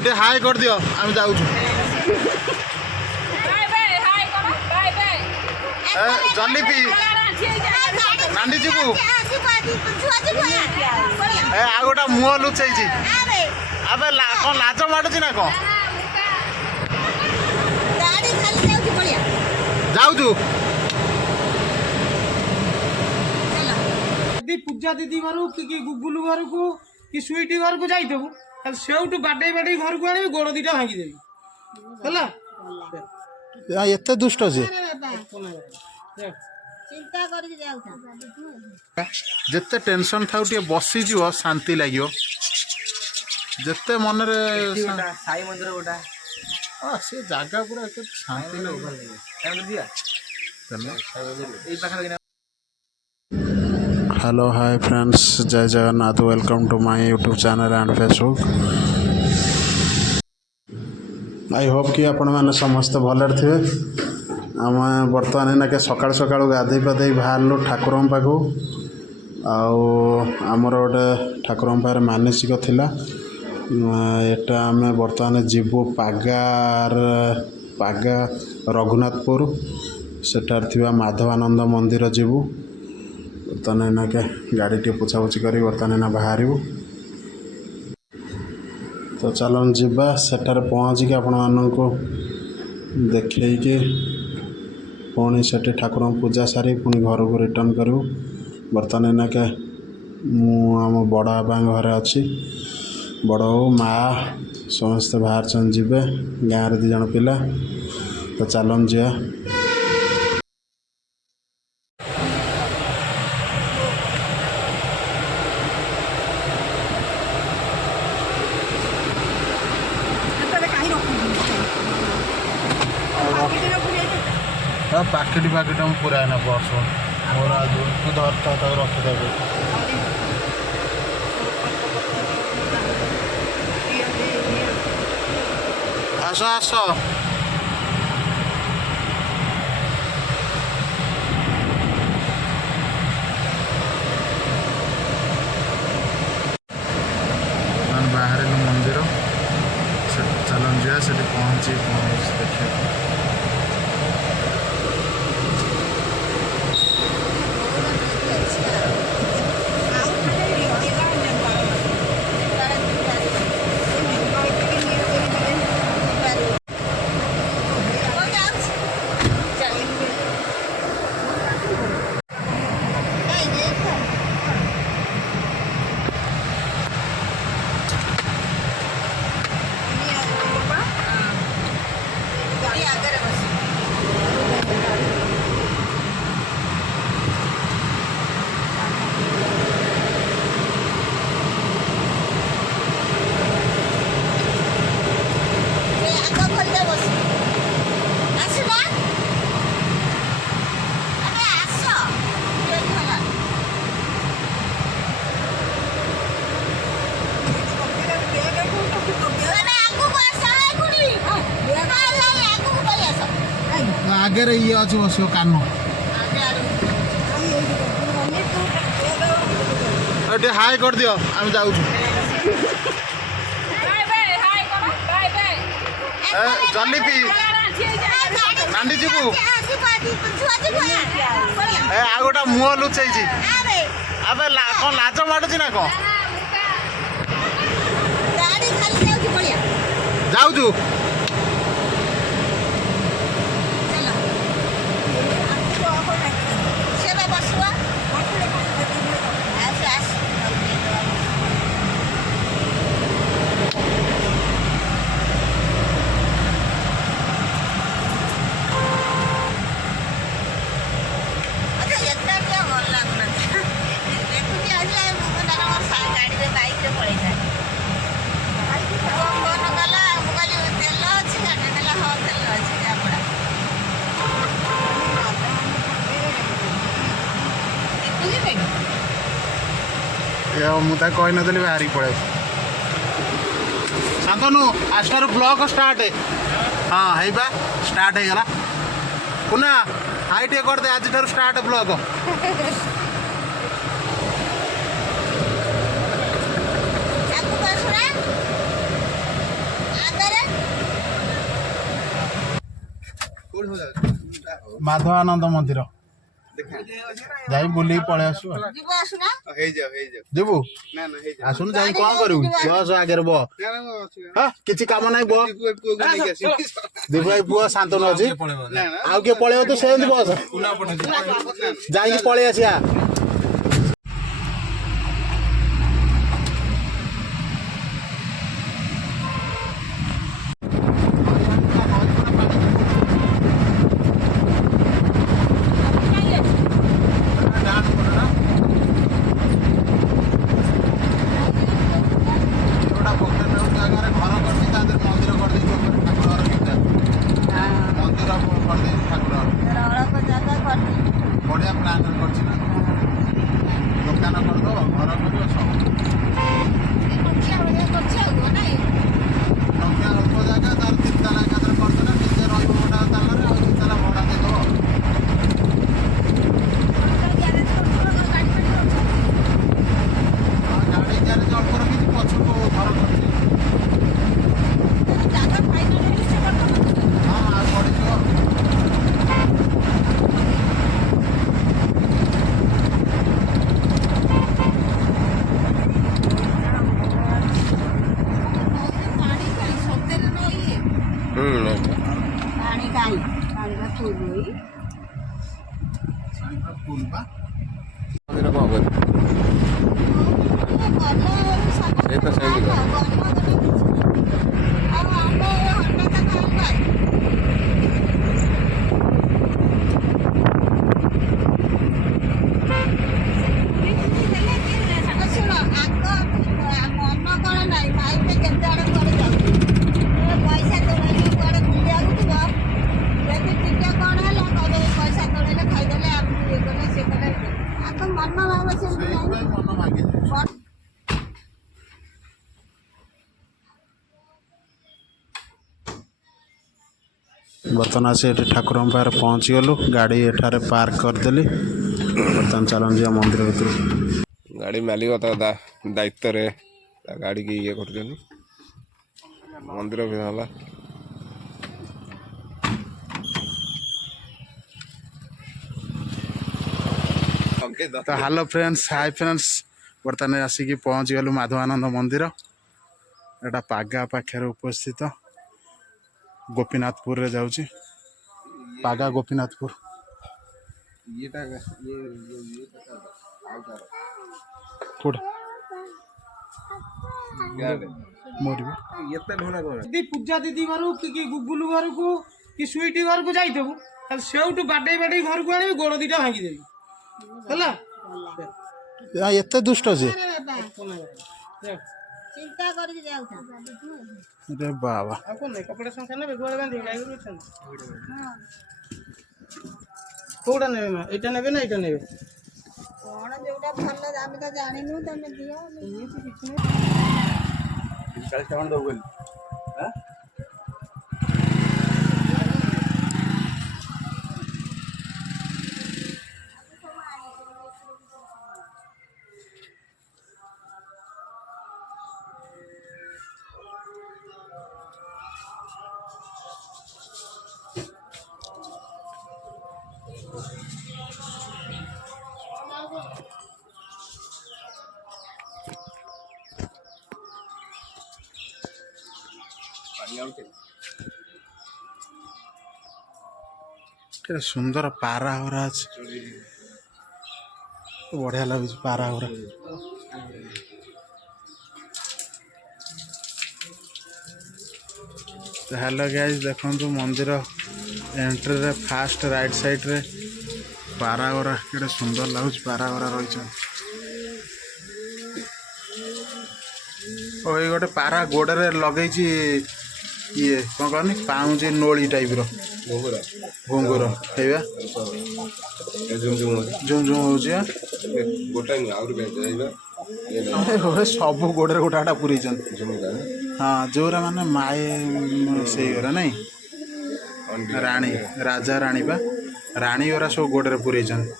टे हाय कर दियो आम जाऊ जल्दी पी नांदी जीवु ए आ गोटा मुह लुचै अबे कौन लाज माडुची ना कौन जाऊ पूजा दीदी घर कि गुगुलू घर को कि स्वीटी घर को जाइबू सेठू बाडे बाडे घर को आनी गोड़ दीटा भांगी है एते दुष्ट से जिते टेंशन था बसी जीव शांति लगे जिते मन साई मंदिर गोटा से जगह पूरा शांति हेलो हाय फ्रेंड्स जय Jagannath welcome to my YouTube channel and Facebook I hope कि आपण मैंने समस्त भलर थे आम बर्तमान ना सकाल सकाल गाधे पाधे बाहर ठाकुर पाखु आमर गोटे ठाकुर पाखे मानसिक थिला एटा आम बर्तमान जीवु पागा रघुनाथपुर सेठार थिबा माधवानंद मंदिर जीवु बर्तमान ना के गाड़ी टे पोछापोछि कर बर्तमान ना बाहर तो चलन जीवा सेठार पहुँचिक आपण मानक देखैकि पुणी से ठाकुर पूजा सारी पुणी घर को रिटर्न करूँ बर्तमान ना के मु बड़ बाबा घरे अच्छी बड़ माँ समस्ते बाहर चन जीवे गाँव रे 2 जन पिला तो चलन जा पाकेट पूरा ना बस मोर तू धरता रखीदेवी आस आस बाहर मंदिर चलन जा से पहुँची देखिए आगे ये अच्छे बस कान हाय कर दियो आम जाऊ जल्दी पी नांदी जीवु आ गोटा मुह लुचै अबे कौन लाज माडुची ना कौन जाऊ मुझे कही नी बाहर पड़े शांतनु आस्टार ब्लॉक स्टार्ट हाँ है स्टार्ट हो गला पुना हाई टे कर दे आज स्टार्ट ब्लॉक ମାଧବାନନ୍ଦ ମନ୍ଦିର ଯାଇ ବୁଲିକି ପଳେଇ ଆସିବୁ ଯିବୁ ଆସୁନୁ ଯାଇ କଣ କରିବୁ ବସ ଆଗରେ ବ କିଛି କାମ ନାହିଁ ବ ଦୀପ ଭାଇ ପୁଅ ଶାନ୍ତନୁ ଅଛି ଆଉ କିଏ ପଳେଇବ ତୁ ସେମିତି ବସ ଯାଇକି ପଳେଇ ଆସିବା। ବଢିଆ ପ୍ଲାନ୍ କରିଛି ନା ଦୋକାନ କରିଦେବ ଘର କରିବ ସବୁ ନକିଆ ଅଳ୍ପ ଜାଗା ତାର 3 ତାଲା ଏକାଥରେ କରିଦେଲେ ନିଜେ ରହିବ ଗୋଟା ତାଲାରେ ଆଉ 2 ତାଲା ଭଡ଼ା ଦେଇଦେବ। ଗାଡ଼ି ଗ୍ୟାରେଜ ଅଳ୍ପ ରଖିଛି ପଛକୁ ଘର କରିଛି ହଁ ଆଉ ପଡ଼ିଯିବ। ବର୍ତ୍ତମାନ ଆସି ଏଠି ଠାକୁରଙ୍କ ପାଖରେ ପହଞ୍ଚିଗଲୁ ଗାଡ଼ି ଏଠାରେ ପାର୍କ କରିଦେଲି ବର୍ତ୍ତମାନ ଚାଲନ୍ତୁ ଯିବା ମନ୍ଦିର ଭିତରୁ। ଗାଡ଼ି ମାଲିକ ତା ଦାୟିତ୍ୱରେ ତା ଗାଡ଼ିକି ଇଏ କରୁଛନ୍ତି ମନ୍ଦିର ହେଲା ତ ହ୍ୟାଲୋ ଫ୍ରେଣ୍ଡସ୍ ହାଇ ଫ୍ରେଣ୍ଡସ୍ ବର୍ତ୍ତମାନ ଆସିକି ପହଞ୍ଚିଗଲୁ ମାଧବାନନ୍ଦ ମନ୍ଦିର ଏଇଟା ପାଗା ପାଖରେ ଉପସ୍ଥିତ ଗୋପୀନାଥପୁରରେ ଯାଉଛି ପାଗା ଗୋପୀନାଥପୁର ଯଦି ପୂଜା ଦିଦି ଘରକୁ କି ଗୁଗୁଲୁ ଘରକୁ କି ସୁଇଟି ଘରକୁ ଯାଇଥିବୁ ତାହେଲେ ସେଉଠୁ ବାଡେଇ ବାଡେଇ ଘରକୁ ଆଣିବି ଗୋଡ ଦିଟା ଭାଙ୍ଗିଦେବି ହେଲା। ଏତେ ଦୁଷ୍ଟ ଯେ ଚିନ୍ତା କରିକି ଯାଉଥା ବାବା ଆଉ କଣ ନାହିଁ କପଡ଼ା ସଂଖ୍ୟା ନେବେ ଗୁହାଳ ବାନ୍ଧିବେ ଗାଈ ଗୋରୁ ଅଛନ୍ତି କୋଉଟା ନେବେ ମା ଏଇଟା ନେବେ ନା ଏଇଟା ନେବେ କଣ ଯୋଉଟା ଭଲ ଆମେ ତ ଜାଣିନୁ ତମେ ଦିଅ ଏମିତି କିଛି ନାହିଁ। 40 ଟଙ୍କା ଦବୁ ବୋଲି କେତେ ସୁନ୍ଦର ପାରା ହରା ଅଛି ବଢିଆ ଲାଗୁଛି ପାରା ହରା ହ୍ୟାଲୋ ଗାଇଜ ଦେଖନ୍ତୁ ମନ୍ଦିର ଏଣ୍ଟ୍ରିରେ ଫାଷ୍ଟ ରାଇଟ୍ ସାଇଡ୍ରେ ପାରା ହରା କେତେ ସୁନ୍ଦର ଲାଗୁଛି ପାରା ହରା ରହିଛନ୍ତି ଓ ଏଇ ଗୋଟେ ପାରା ଗୋଡ଼ରେ ଲଗେଇଛି ଇଏ କ'ଣ କହନି ପାଉଁଜି ନୋଳି ଟାଇପ୍ର ଘୁଙ୍ଗୁର ଖାଇବା ଝୁମ୍ ଝୁମ୍ ହେଉଛି ସବୁ ଗୋଡ଼ରେ ଗୋଟା ଗୋଟା ପୁରେଇଛନ୍ତି ହଁ ଯୋଉରା ମାନେ ମାଏ ସେଇଗୁରା ନାଇଁ ରାଣୀ ରାଜା ରାଣୀ ବା ରାଣୀ ଗୁରା ସବୁ ଗୋଡ଼ରେ ପୁରେଇଛନ୍ତି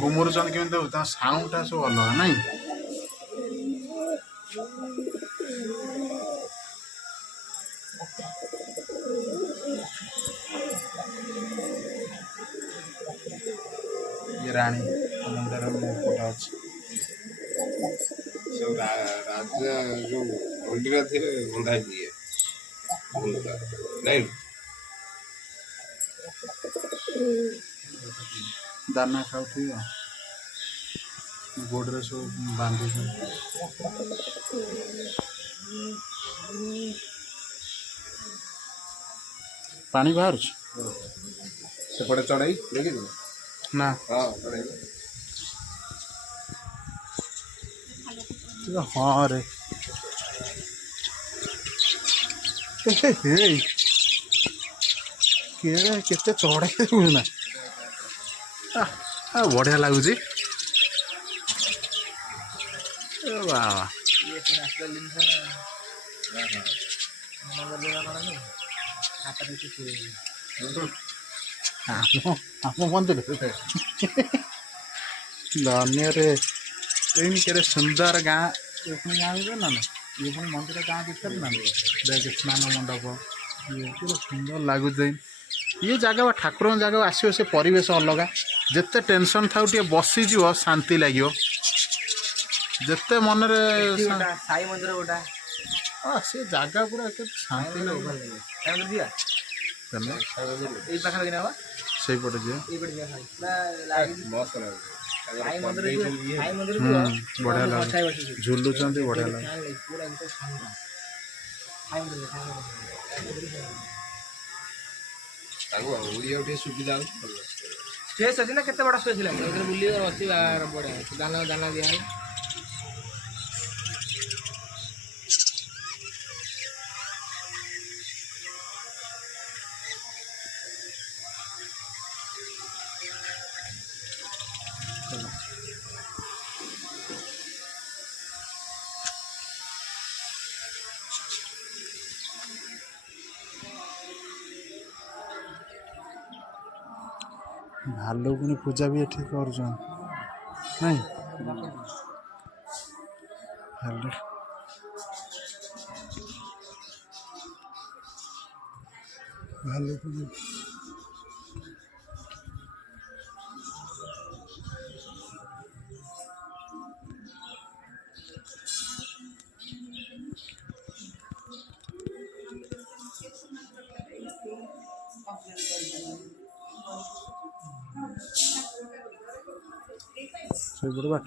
ଘୁମୁରୁଛନ୍ତି କେମିତି ଦେବୁ ତାଙ୍କ ସାଉଣ୍ଡଟା ସବୁ ଅଲଗା ନାଇଁ ରାଣୀ ମୁଣ୍ଡରେ ମୁକୁଟ ଅଛି। ସବୁ ରାଜା ଯୋଉ ମନ୍ଦିର ଥିରେ ବନ୍ଧା ହେଇଛି ନାଇଁ ଦାନା ଖାଉଥିବ ଗୋଡ଼ରେ ସବୁ ବାନ୍ଧିଛନ୍ତି। ପାଣି ବାହାରୁଛି ସେପଟେ ଚଢ଼େଇ ଦେଖିଛୁ ନା? ହଁ ଚଢ଼େଇ ହଁ ରେ କେତେ ଚଢ଼େଇ ନା ବଢ଼ିଆ ଲାଗୁଛି। ବାବା ଆମ ମନ୍ଦିରରେ ଧନ୍ୟରେ ଏମିତି କେତେ ସୁନ୍ଦର ଗାଁ। ଏ ପୁଣି ଗାଁ ଭିତରେ ନା ଇଏ ପୁଣି ମନ୍ଦିର ଗାଁ ଭିତରେ ନା ଦେଖ ସ୍ନାନ ମଣ୍ଡପ କେତେ ସୁନ୍ଦର ଲାଗୁଛି। ଇଏ ଜାଗା ବା ଠାକୁରଙ୍କ ଜାଗାକୁ ଆସିବ ସେ ପରିବେଶ ଅଲଗା। ଯେତେ ଟେନସନ୍ ଥାଉ ଟିକେ ବସିଯିବ ଶାନ୍ତି ଲାଗିବ। ଯେତେ ମନରେ ସାଇ ମନ୍ଦିର ଗୋଟା ସେ ଜାଗା ପୁରା ଏତେ ଶାନ୍ତି ଲାଗିବ। ଏଇ ପାଖାପାଖି ନେବା ସେଇପଟେ ଯିବା ଏଇପଟେ ଯିବା ମସ୍ତ ଲାଗୁଛି ସାଇ ମନ୍ଦିର ସାଇ ମନ୍ଦିର ବଢ଼ିଆ ଲାଗୁଛି। ଝୁଲୁଛନ୍ତି ବଢ଼ିଆ ଲାଗୁଛି। ପୁରା ସାଇ ମନ୍ଦିର ତାଙ୍କୁ ଓଡ଼ିଆ ଟିକେ ସୁବିଧା ହଉଛି ସ୍ପେସ୍ ଅଛି ନା କେତେ ବଡ଼ ସ୍ପେସ୍ ଲାଗିବ ଏଥିରେ ବୁଲିବାର ଅଛି ବଢ଼ିଆ ଅଛି। ଦାନା ଦାନା ଦିଆହେଲା ଭାଲୁକୁଣି ପୂଜା ବି ଏଠି କରୁଛନ୍ତି ନାଇଁ? ଭାଲୁ ଭାଲୁକୁଣି ସେଇପଟେ ବାଟ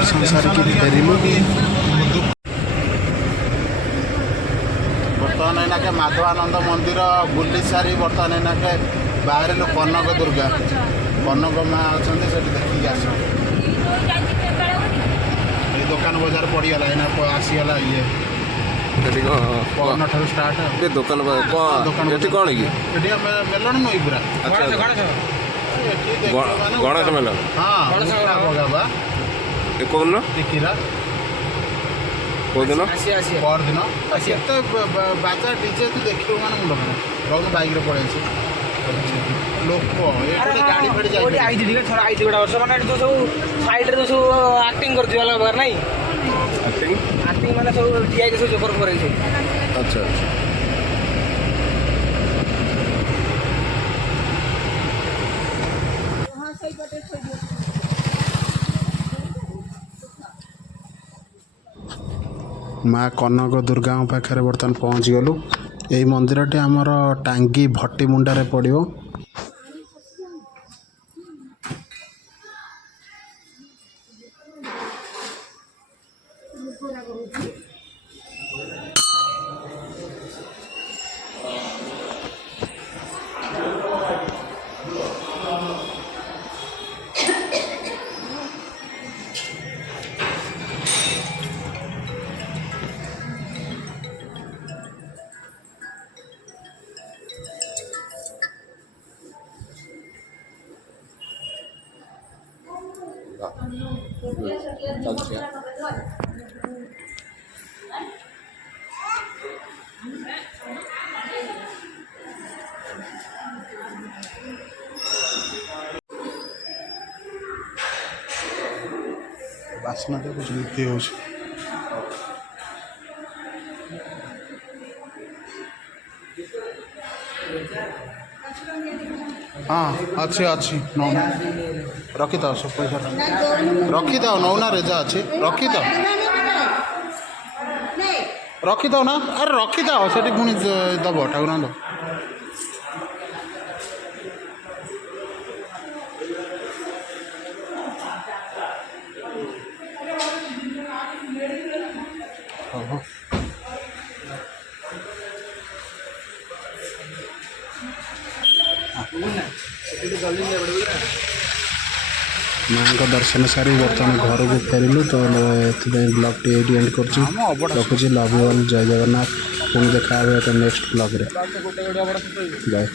ଦର୍ଶନ ସାରିକି ଫେରିଲୁ। ବର୍ତ୍ତମାନ ଏଇନାକେ ମାଧବାନନ୍ଦ ମନ୍ଦିର ବୁଲି ସାରି ବର୍ତ୍ତମାନ ଏଇନାକେ ବାହାରିଲୁ କନକ ଦୁର୍ଗା। କନକ ମା ଅଛନ୍ତି ସେଠି ଦେଖିକି ଆସିବୁ। ଏଇ ଦୋକାନ ବଜାର ପଡ଼ିଗଲା ଏଇନା ଆସିଗଲା ଇଏ ସେଠି କ'ଣ ପହରଦିନ ଠାରୁ ଷ୍ଟାର୍ଟ। ଏ ଦୋକାନ କ'ଣ ଏଠି କ'ଣ କି ଏଠି ମେଲଣ ନୁହେଁ ପୁରା। ଆଚ୍ଛା ଏଠି ଦେଖିବ ମାନେ ଗଣେଶ ମେଲଣ ହଁ ଭଗା ଏ କେଉଁଦିନ ଟିକିରା କେଉଁଦିନ ପରଦିନ କେତେ ବାଜା ଡିଜେ ତୁ ଦେଖିବୁ ମାନେ ମୁଣ୍ଡ ଖରାପ। ରହୁ ବାଇକ୍ରେ ପଳେଇ ଆସିବୁ ଲୋକ ଏଠି ଗାଡ଼ି ଫାଡ଼ି କୋଉଠି ଯାଇ ଆଇଛି ଟିକେ ଛଡ଼ା ଆଇଛି ଗୋଟେ ବର୍ଷ ମାନେ ଏଠି ଯୋଉ ସବୁ ସାଇଡରେ ଯୋଉ ସବୁ ଆକ୍ଟିଂ କରୁଛି ଅଲଗା ପ୍ରକାର ନାଇଁ ଆକ୍ଟିଂ ମାନେ ସବୁ ଠିଆ ହେଇକି ସବୁ ଜୋକର ଫୋକର ହେଇଛି। ଆଚ୍ଛା ହଁ ସେଇପଟେ ଥୋଇଦିଅ। ମା କନକ ଦୁର୍ଗାଙ୍କ ପାଖରେ ବର୍ତ୍ତମାନ ପହଞ୍ଚିଗଲୁ। ଏହି ମନ୍ଦିରଟି ଆମର ଟାଙ୍ଗୀ ଭଟିମୁଣ୍ଡାରେ ପଡ଼ିବ। ବାସ୍ନାଟା ଯେମିତି ହେଉଛି ହଁ ଅଛି ଅଛି ନଉନା ରଖିଥାଅ ସବୁ ପଇସା ରଖିଥାଅ ନଉନା ରେଜା ଅଛି ରଖିଥାଅ ରଖିଥାଅ ନା ଆରେ ରଖିଥାଅ ସେଠି ପୁଣି ଦେବ ଠାକୁରଙ୍କ ଦେବ। ମାଙ୍କ ଦର୍ଶନ ସାରି ବର୍ତ୍ତମାନ ଘରକୁ ଫେରିଲୁ। ତ ଏଥିପାଇଁ ବ୍ଲଗ୍ଟି ଏଇଠି ଏଣ୍ଡ କରୁଛି। ରଖୁଛି। Love you all. Jai Jagannath. ପୁଣି ଦେଖା ହେବ ଏକ ନେକ୍ସଟ ବ୍ଲଗ୍ରେ। ବାଏ।